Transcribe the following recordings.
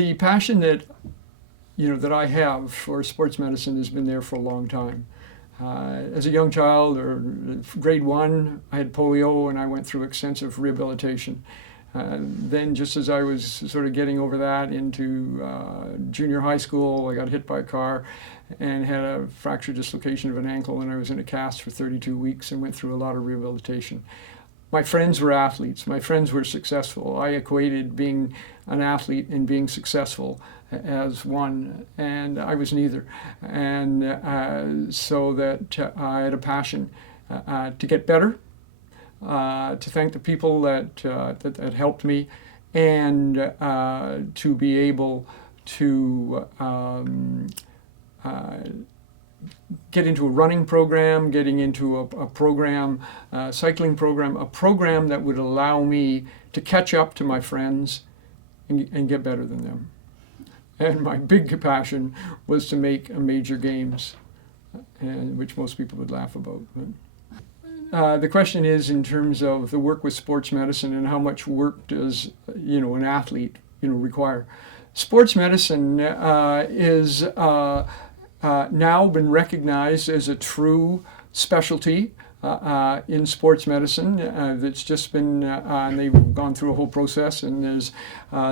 The passion that that I have for sports medicine has been there for a long time. As a young child, or grade 1, I had polio and I went through extensive rehabilitation. Then just as I was sort of getting over that into junior high school, I got hit by a car and had a fracture dislocation of an ankle, and I was in a cast for 32 weeks and went through a lot of rehabilitation. My friends were athletes. My friends were successful. I equated being an athlete and being successful as one, and I was neither. And so that I had a passion to get better, to thank the people that helped me, and to be able to get into a running program, getting into a program, cycling program, a program that would allow me to catch up to my friends and get better than them. And my big passion was to make a major games, and which most people would laugh about. The question is in terms of the work with sports medicine and how much work does an athlete require. Sports medicine is now been recognized as a true specialty in sports medicine. That's just been, and they've gone through a whole process, and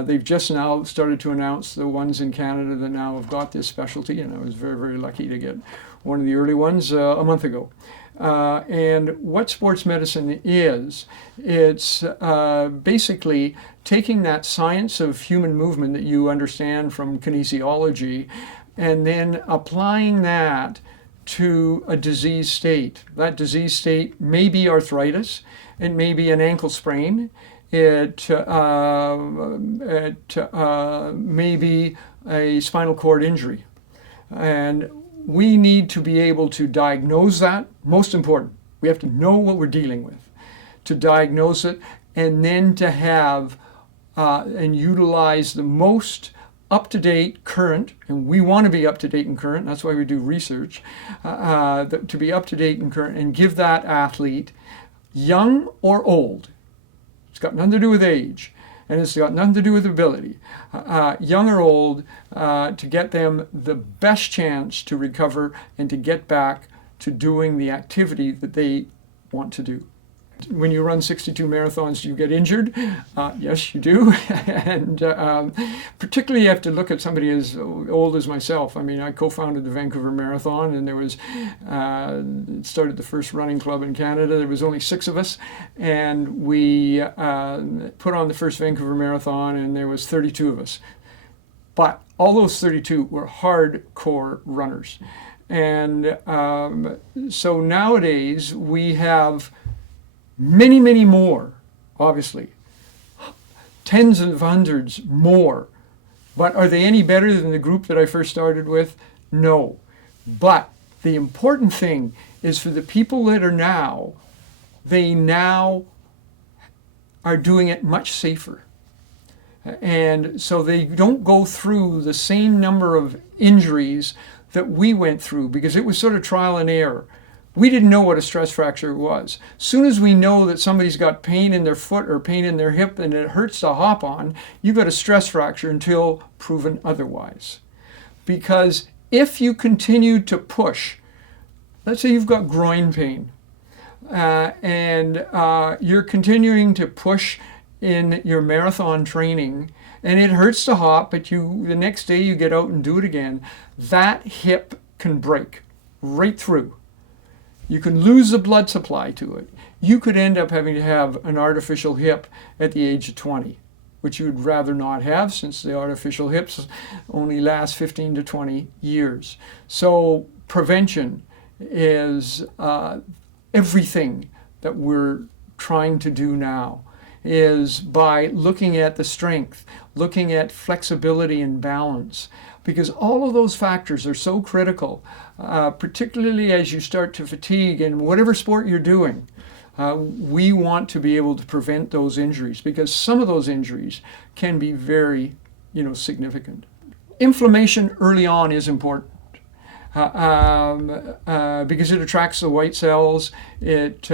they've just now started to announce the ones in Canada that now have got this specialty, and I was very, very lucky to get one of the early ones a month ago. And what sports medicine is, it's basically taking that science of human movement that you understand from kinesiology and then applying that to a disease state. That disease state may be arthritis, it may be an ankle sprain, it may be a spinal cord injury. And we need to be able to diagnose that. Most important, we have to know what we're dealing with, to diagnose it, and then to have and utilize the most up-to-date, current, and we want to be up-to-date and current, that's why we do research, to be up-to-date and current, and give that athlete, young or old, it's got nothing to do with age, and it's got nothing to do with ability, young or old, to get them the best chance to recover and to get back to doing the activity that they want to do. When you run 62 marathons, do you get injured? Yes, you do. And particularly you have to look at somebody as old as myself. I mean, I co-founded the Vancouver Marathon, and there was, started the first running club in Canada. There was only 6 of us, and we put on the first Vancouver Marathon, and there was 32 of us. But all those 32 were hardcore runners. And so nowadays we have many, many more, obviously, tens of hundreds more. But are they any better than the group that I first started with? No. But the important thing is for the people that are now, they now are doing it much safer. And so they don't go through the same number of injuries that we went through, because it was sort of trial and error. We didn't know what a stress fracture was. Soon as we know that somebody's got pain in their foot or pain in their hip and it hurts to hop on, you've got a stress fracture until proven otherwise. Because if you continue to push, let's say you've got groin pain, and you're continuing to push in your marathon training, and it hurts to hop, but the next day you get out and do it again, that hip can break right through. You can lose the blood supply to it. You could end up having to have an artificial hip at the age of 20, which you'd rather not have, since the artificial hips only last 15 to 20 years. So prevention is everything that we're trying to do now, is by looking at the strength, looking at flexibility and balance, because all of those factors are so critical, particularly as you start to fatigue in whatever sport you're doing. We want to be able to prevent those injuries, because some of those injuries can be very, significant. Inflammation early on is important. Because it attracts the white cells, which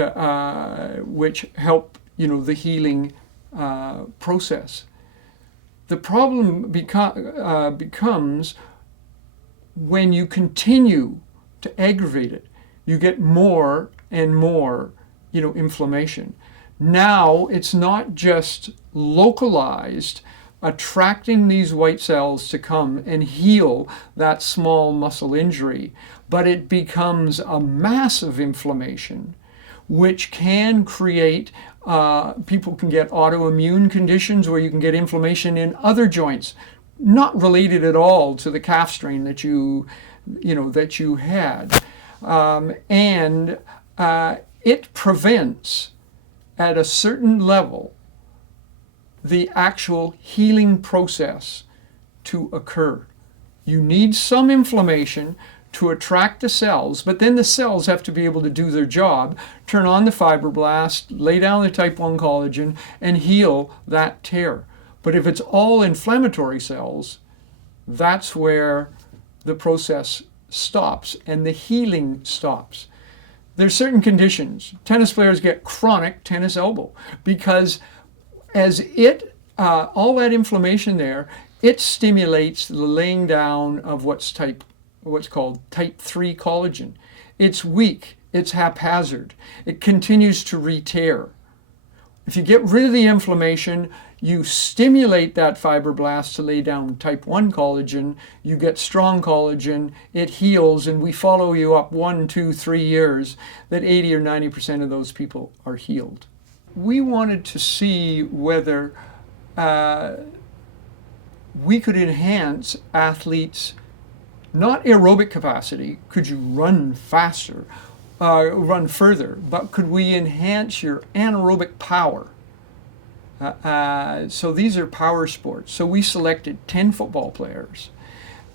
help the healing process. The problem becomes when you continue to aggravate it, you get more and more, inflammation. Now it's not just localized, attracting these white cells to come and heal that small muscle injury, but it becomes a massive inflammation, which can create, people can get autoimmune conditions where you can get inflammation in other joints, not related at all to the calf strain that you had. And it prevents, at a certain level, the actual healing process to occur. You need some inflammation to attract the cells, but then the cells have to be able to do their job, turn on the fibroblast, lay down the type 1 collagen, and heal that tear. But if it's all inflammatory cells, that's where the process stops and the healing stops. There's certain conditions. Tennis players get chronic tennis elbow because as all that inflammation there, it stimulates the laying down of what's called type 3 collagen. It's weak, it's haphazard, it continues to re-tear. If you get rid of the inflammation, you stimulate that fibroblast to lay down type 1 collagen, you get strong collagen, it heals, and we follow you up 1, 2, 3 years, that 80 or 90% of those people are healed. We wanted to see whether we could enhance athletes, not aerobic capacity, could you run faster, run further, but could we enhance your anaerobic power? So these are power sports. So we selected 10 football players,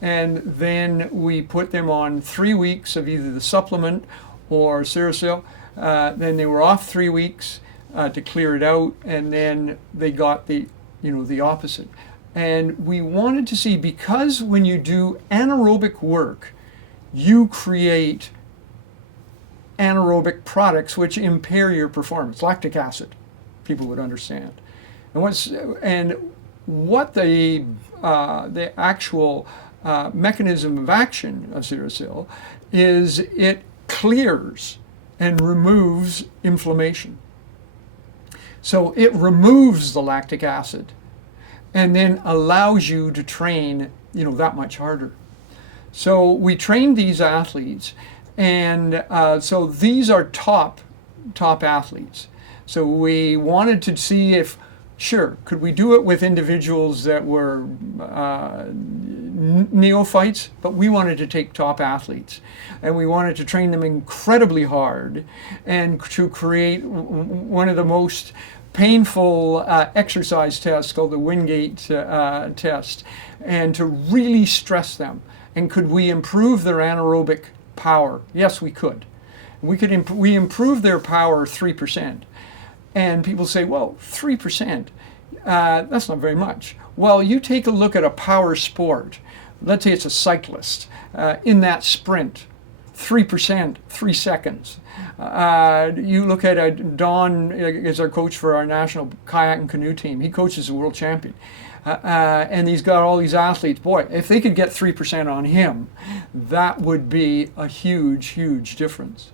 and then we put them on 3 weeks of either the supplement or SierraSil. Then they were off 3 weeks to clear it out, and then they got the opposite. And we wanted to see, because when you do anaerobic work, you create anaerobic products which impair your performance. Lactic acid, people would understand. And what the actual mechanism of action of SierraSil is, it clears and removes inflammation. So it removes the lactic acid and then allows you to train, that much harder. So we trained these athletes, and so these are top athletes. So we wanted to see if, could we do it with individuals that were neophytes, but we wanted to take top athletes, and we wanted to train them incredibly hard and to create one of the most painful exercise tests called the Wingate test, and to really stress them. And could we improve their anaerobic power? Yes, we could. We improved their power 3%. And people say, well, 3%, that's not very much. Well, you take a look at a power sport. Let's say it's a cyclist. In that sprint, 3%, 3 seconds. You look at Don is our coach for our national kayak and canoe team. He coaches the world champion. And he's got all these athletes. Boy, if they could get 3% on him, that would be a huge, huge difference.